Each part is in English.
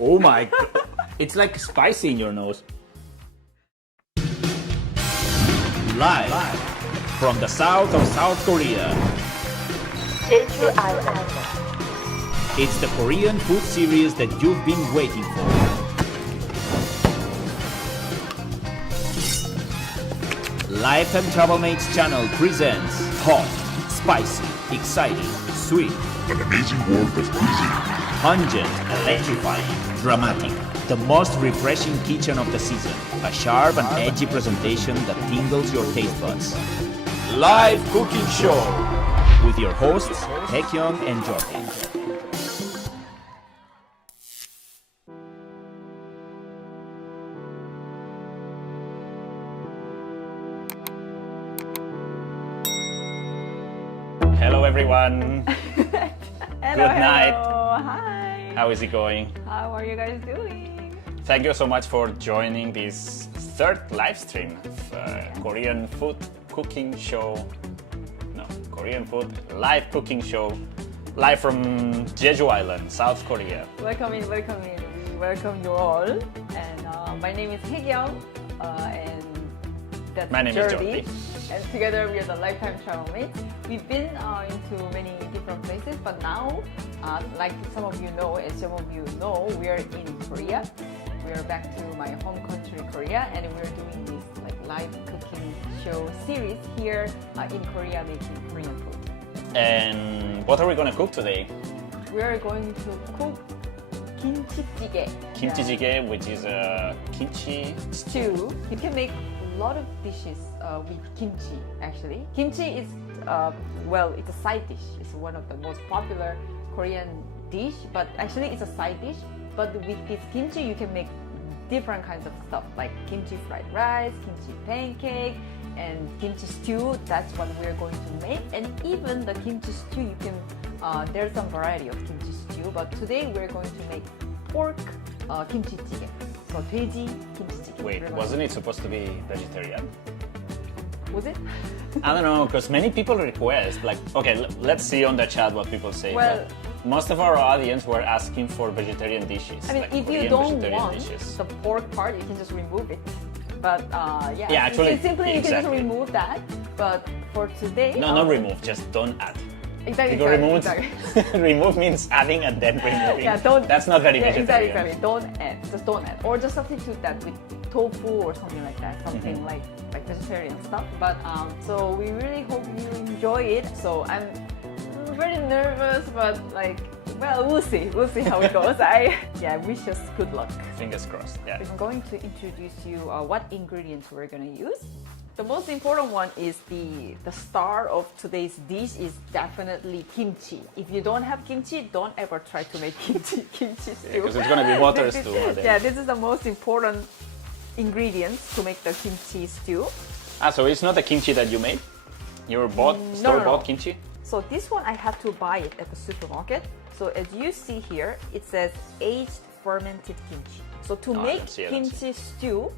Oh my god. It's like spicy in your nose. Live from the south of South Korea. Jeju Island. It's the Korean food series that you've been waiting for. Lifetime Travel Mates channel presents hot, spicy, exciting, sweet, An amazing world of cuisine. pungent, electrifying, dramatic. The most refreshing kitchen of the season. A sharp and edgy presentation that tingles your taste buds. Live cooking show with your hosts Taekyung and Jordan. Hello everyone. Hello, Good night. hello. Hi. How is it going? How are you guys doing? Thank you so much for joining this third live stream of Korean food cooking show. No, Korean food live cooking show, live from Jeju Island, South Korea. Welcome in, welcome in. We welcome you all. And my name is Haekyung, and that's My name is Jordi. Jordi. And together we are the Lifetime Travel Mates. We've been into many different places, but now, like some of you know, and some of you know, we are in Korea. We are back to my home country, Korea, and we're doing this like live cooking show series here in Korea, making Korean food. And what are we gonna cook today? We are going to cook kimchi jjigae. Kimchi jjigae, which is a kimchi. Stew. You can make a lot of dishes with kimchi, actually. Kimchi is, well, it's a side dish. It's one of the most popular Korean dish, but actually it's a side dish. But with this kimchi, you can make different kinds of stuff, like kimchi fried rice, kimchi pancake, and kimchi stew. That's what we're going to make. And even the kimchi stew, you can, there's some variety of kimchi stew, but today we're going to make pork kimchi jjigae. So 돼지 kimchi jjigae. Wait, wasn't it supposed to be vegetarian? Was it? I don't know, because many people request, like, okay, let's see on the chat what people say. Well, but most of our audience were asking for vegetarian dishes. I mean, like if you Korean don't vegetarian want dishes. the pork part, you can just remove it. But yeah, Yeah, actually, simply you can just exactly. remove that. But for today, No, not remove, just don't add. Exactly. Because remove, exactly. remove means adding and then removing. Yeah, don't. That's not very yeah, vegetarian. exactly. Don't add. Just don't add, or just substitute that with tofu or something like that. Something Mm-hmm. like vegetarian stuff. But so we really hope you enjoy it. So I'm very nervous, but like, well, we'll see. We'll see how it goes. I wish us good luck. Fingers crossed. Yeah. I'm going to introduce you what ingredients we're going to use. The most important one is the star of today's dish is definitely kimchi. If you don't have kimchi, don't ever try to make kimchi stew. Because it's gonna be water This is- stew. Yeah, this is the most important ingredients to make the kimchi stew. Ah, so it's not the kimchi that you made? You bought store-bought kimchi? So this one I had to buy it at the supermarket. So as you see here, it says aged fermented kimchi. So to Oh, I make don't see it, kimchi stew,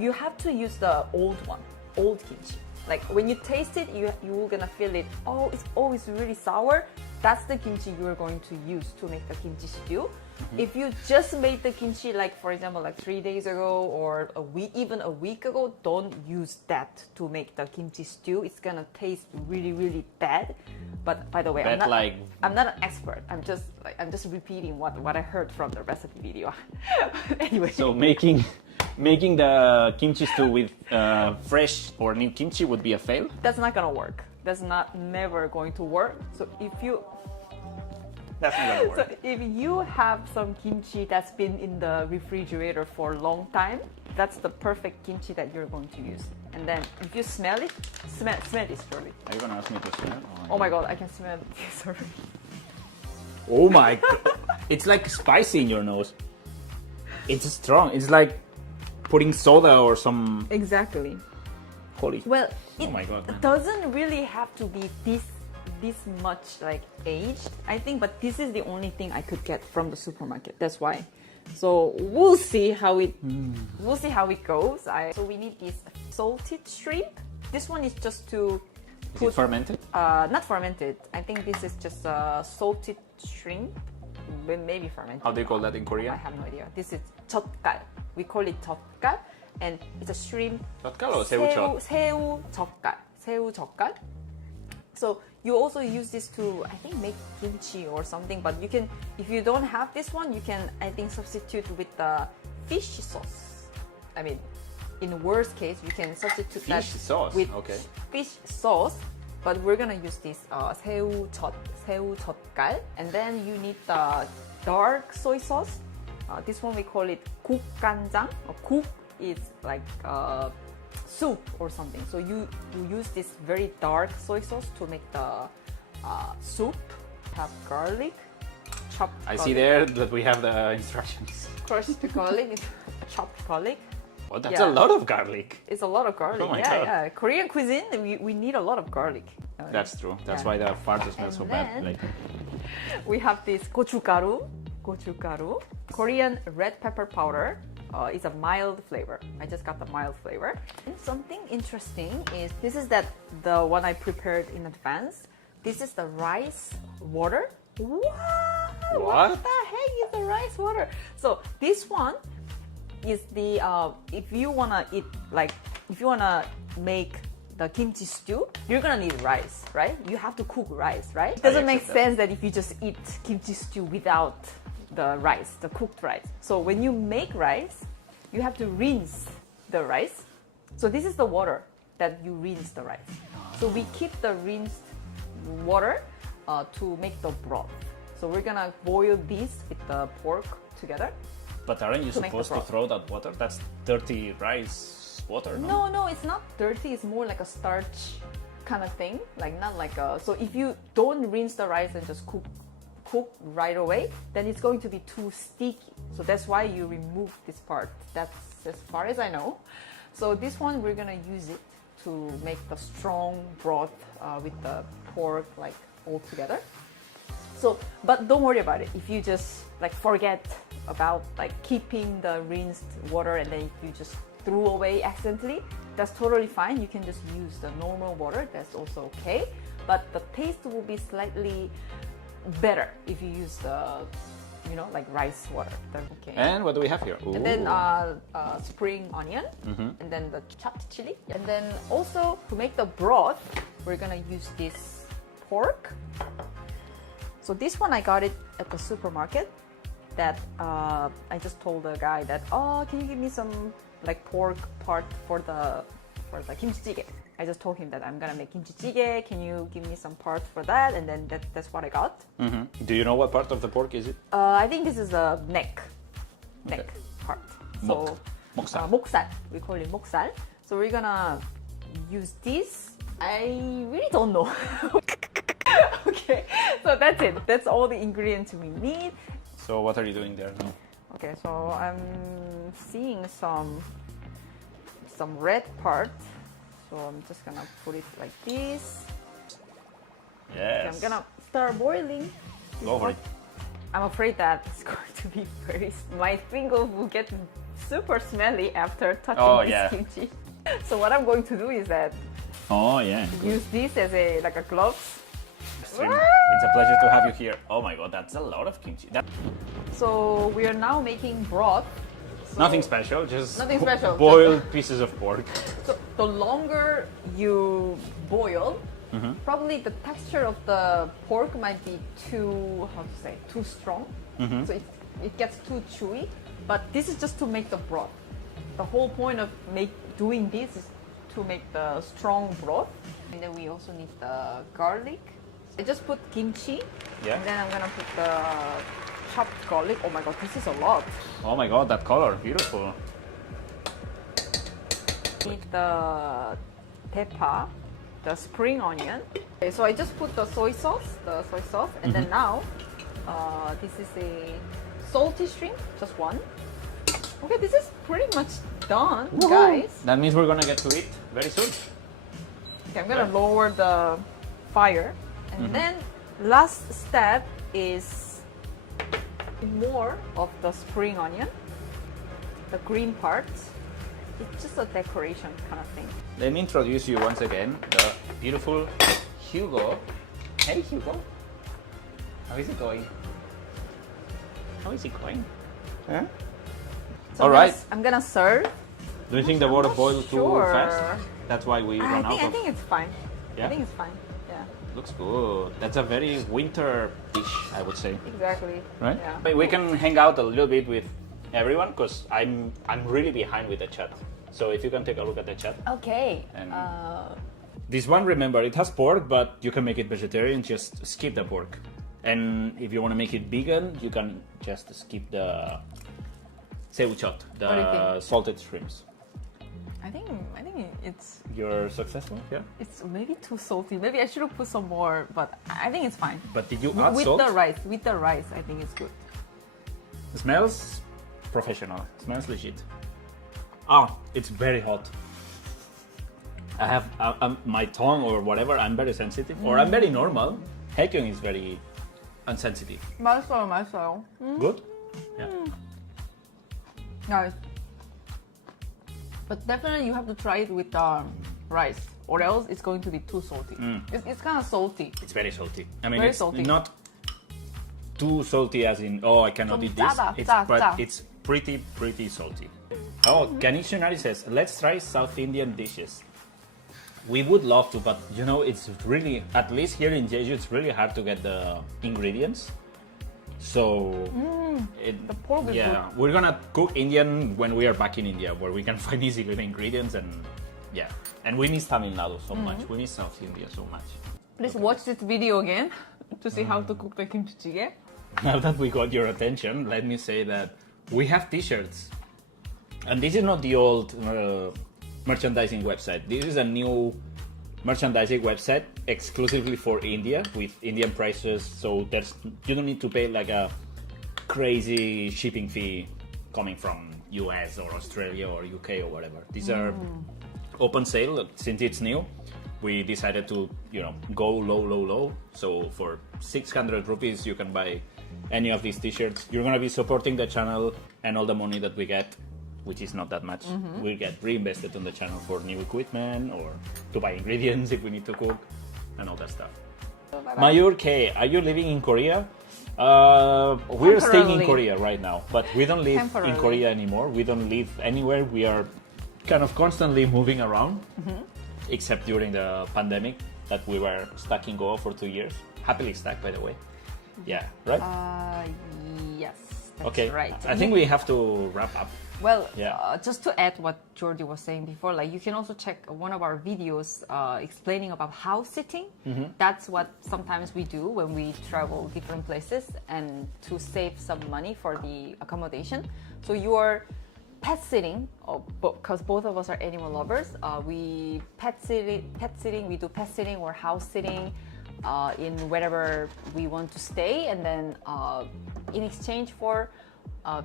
you have to use the old one, old kimchi. Like when you taste it, you're gonna feel it. Oh, it's really sour. That's the kimchi you're going to use to make the kimchi stew. Mm-hmm. If you just made the kimchi, like for example, like 3 days ago or even a week ago, don't use that to make the kimchi stew. It's gonna taste really, really bad. But by the way, I'm not an expert. I'm just repeating what I heard from the recipe video. Anyway. So making the kimchi stew with fresh or new kimchi would be a fail? That's not gonna work. That's never going to work. So That's not gonna work. So if you have some kimchi that's been in the refrigerator for a long time, that's the perfect kimchi that you're going to use. And then if you smell it, smell this, Jordi. Are you gonna ask me to smell? Oh my god, I can smell this already. Oh my god. It's like spicy in your nose. It's strong. It's like putting soda or some... Exactly. Holy... Well, Oh my god. it doesn't really have to be this much like aged, I think, but this is the only thing I could get from the supermarket. That's why. So we'll see how it goes. So we need this salted shrimp. This one is just to Is it fermented? not fermented. I think this is just salted shrimp. maybe fermented. How do you call that in Korean? I have no idea. This is 젓갈. We call it 젓갈, and it's a shrimp. 젓갈 or 새우젓? 새우 젓갈. 새우 젓갈. So you also use this to, I think, make kimchi or something. But you can, if you don't have this one, you can, I think, substitute with the fish sauce. I mean, in the worst case, you can substitute that sauce. with Okay. fish sauce. But we're gonna use this 새우 젓갈, and then you need the dark soy sauce. This one we call it 국간장. Kuk is like soup or something. So you use this very dark soy sauce to make the soup. Have garlic, chopped. I see there that we have the instructions. Crushed garlic, chopped garlic. Oh, that's Yeah. a lot of garlic. It's a lot of garlic. Oh my yeah, God. yeah. Korean cuisine, we need a lot of garlic. That's true. That's Yeah. why the fart smells so And bad. then- Like, We have this gochugaru. Korean red pepper powder. It's a mild flavor. I just got the mild flavor. And something interesting is this is the one I prepared in advance. This is the rice water. What? What the heck is the rice water? So this one is the if you wanna make the kimchi stew, you're gonna need rice, right? You have to cook rice, right? It doesn't make accept that. sense that if you just eat kimchi stew without the rice, the cooked rice. So when you make rice, you have to rinse the rice. So this is the water that you rinse the rice. So we keep the rinsed water to make the broth. So we're gonna boil this with the pork together. but aren't you To make the supposed to broth. throw that water? That's dirty rice water, no? No, it's not dirty. It's more like a starch kind of thing. Like not like a. So if you don't rinse the rice and just cook right away, then it's going to be too sticky. So that's why you remove this part. That's as far as I know. So this one we're gonna use it to make the strong broth with the pork like all together. So, but don't worry about it. If you just like forget about like keeping the rinsed water and then if you just threw away accidentally, that's totally fine. You can just use the normal water. That's also okay. But the taste will be slightly better if you use the, like rice water. That's okay. And what do we have here? And then Ooh. spring onion, and then the chopped chili. And then also to make the broth, we're gonna use this pork. So this one I got it at the supermarket. That I just told the guy that, can you give me some like pork part for the kimchi jjigae? I just told him that I'm gonna make kimchi jjigae. Can you give me some parts for that? And then that's what I got. Do you know what part of the pork is it? I think this is the neck part. So 목살. 목살. We call it 목살. So we're gonna use this. I really don't know. Okay, so that's it. That's all the ingredients we need. So what are you doing there now? Okay, so I'm seeing some red part. So I'm just gonna put it like this. Okay, Yes. I'm gonna start boiling. Go for it. I'm afraid that it's going to be my finger will get super smelly after touching this yeah. kimchi. So what I'm going to do is that Oh yeah. use this as a gloves. It's a pleasure to have you here. Oh my god, that's a lot of kimchi. So we are now making broth. So Nothing special, just Nothing special. boiled pieces of pork. So the longer you boil, probably the texture of the pork might be too strong. So it gets too chewy. But this is just to make the broth. The whole point of doing this is to make the strong broth. And then we also need the garlic. I just put kimchi. Yeah. And then I'm gonna put the chopped garlic. Oh my god, this is a lot. Oh my god, that color, beautiful. Need the tepa, the spring onion. Okay, so I just put the soy sauce, and then now this is a salty shrimp, just one. Okay, this is pretty much done, guys. That means we're gonna get to it very soon. Okay, I'm gonna lower the fire, and then last step is more of the spring onion, the green parts. It's just a decoration kind of thing. Let me introduce you once again, the beautiful Hugo. Hey Hugo, how is it going? How is it going? Huh? So All right. I'm gonna serve. Do you think the water not boils too sure. fast? That's why we run out I of... think it's fine. Yeah? I think it's fine. Yeah. Looks good. That's a very winter dish, I would say. Exactly. Right? Yeah. But we can hang out a little bit with everyone because I'm really behind with the chat. So if you can take a look at the chat. Okay. And this one, remember, it has pork, but you can make it vegetarian. Just skip the pork. And if you want to make it vegan, you can just skip the cevichot, the salted shrimps. I think it's You're successful, yeah. it's maybe too salty. Maybe I should have put some more, but I think it's fine. But did you add With salt? the rice, I think it's good. It smells professional. It smells legit. Oh, it's very hot. I have my tongue or whatever. I'm very sensitive, or I'm very normal. Haekyung is very unsensitive. 맛있어요. Good. Yeah. Nice. But definitely you have to try it with rice, or else it's going to be too salty. It's kind of salty. It's very salty. I mean, Very it's salty. not too salty as in, oh, I cannot eat this. But it's pretty salty. Oh, Ganeshanari says, let's try South Indian dishes. We would love to, but you know, it's really, at least here in Jeju, it's really hard to get the ingredients. So, The pork is yeah, we're gonna cook Indian when we are back in India, where we can find easily the ingredients, and yeah, and we miss Tamil Nadu so much. We miss South India so much. Please watch this video again to see how to cook the kimchi jjigae. Now that we got your attention, let me say that we have t-shirts. And this is not the old merchandising website. This is a new merchandising website exclusively for India with Indian prices. So you don't need to pay like a crazy shipping fee coming from US or Australia or UK or whatever. These are open sale. Since it's new, we decided to, go low. So for 600 rupees, you can buy any of these t-shirts. You're gonna be supporting the channel, and all the money that we get, which is not that much, will get reinvested on the channel for new equipment or to buy ingredients if we need to cook and all that stuff. Mayur K, are you living in Korea? We're staying in Korea right now, but we don't live in Korea anymore. We don't live anywhere. We are kind of constantly moving around, except during the pandemic that we were stuck in Goa for 2 years. Happily stuck, by the way. Yeah, right? Yes, that's Okay, right. I think we have to wrap up. Well, Yeah. just to add what Jordi was saying before, like you can also check one of our videos explaining about house sitting. That's what sometimes we do when we travel different places and to save some money for the accommodation. So you're pet sitting, because both of us are animal lovers. We we do pet sitting or house sitting in wherever we want to stay, and then in exchange for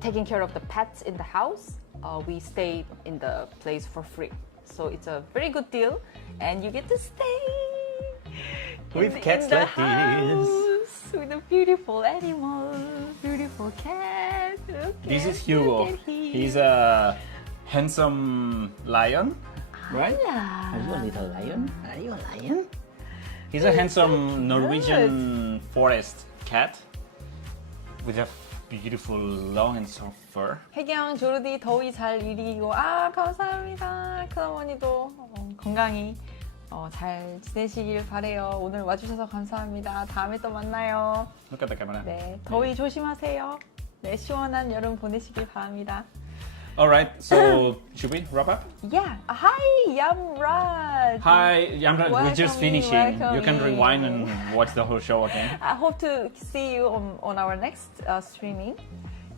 taking care of the pets in the house, we stay in the place for free. So it's a very good deal, and you get to stay With in cats the like this. house with a beautiful animal, beautiful cat. This Okay, is Hugo. look at him. He's a handsome lion, right? Yeah. Are you a little lion? Are you a lion? He's a handsome Norwegian forest cat with a beautiful long and soft fur. 혜경, 조르디 더위 잘 이기고 감사합니다. 큰어머니도 건강히 잘 지내시길 바래요. 오늘 와주셔서 감사합니다. 다음에 또 만나요. Look at the camera. 네, 더위 조심하세요. 네, 시원한 여름 보내시길 바랍니다. Alright, so should we wrap up? Yeah. Hi, Yamraj. Hi, Yamra, we're just Welcome in, finishing. welcome You can in. rewind and watch the whole show again. I hope to see you on our next streaming.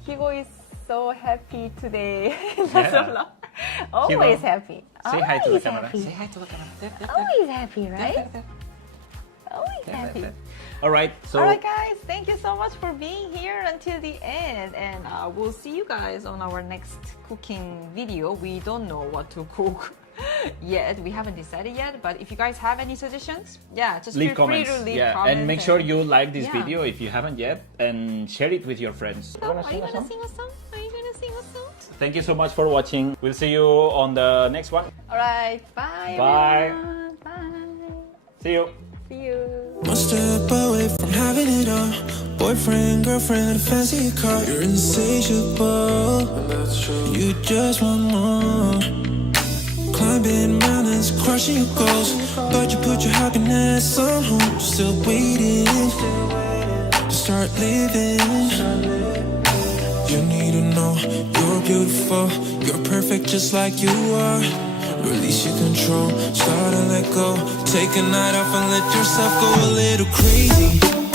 Hugo is so happy today. Yeah. Always Hugo, happy. Say hi to the Always camera. happy. Say hi to the camera. Always happy, right? Always happy. Alright, so Alright guys, thank you so much for being here until the end, and we'll see you guys on our next cooking video. We don't know what to cook yet, we haven't decided yet, but if you guys have any suggestions, just leave feel comments. free to leave Yeah, comments. and make sure you like this Yeah. video if you haven't yet, and share it with your friends. Are you gonna sing a song? Are you gonna sing a song? Thank you so much for watching. We'll see you on the next one. Alright, bye Bye. everyone. Bye. See you. See you. One step away from having it all. Boyfriend, girlfriend, a fancy car. You're insatiable, you just want more. Climbing mountains, crushing your goals, but you put your happiness on hold. Still waiting to start living. You need to know you're beautiful, you're perfect just like you are. Release your control, start to let go. Take a night off and let yourself go a little crazy.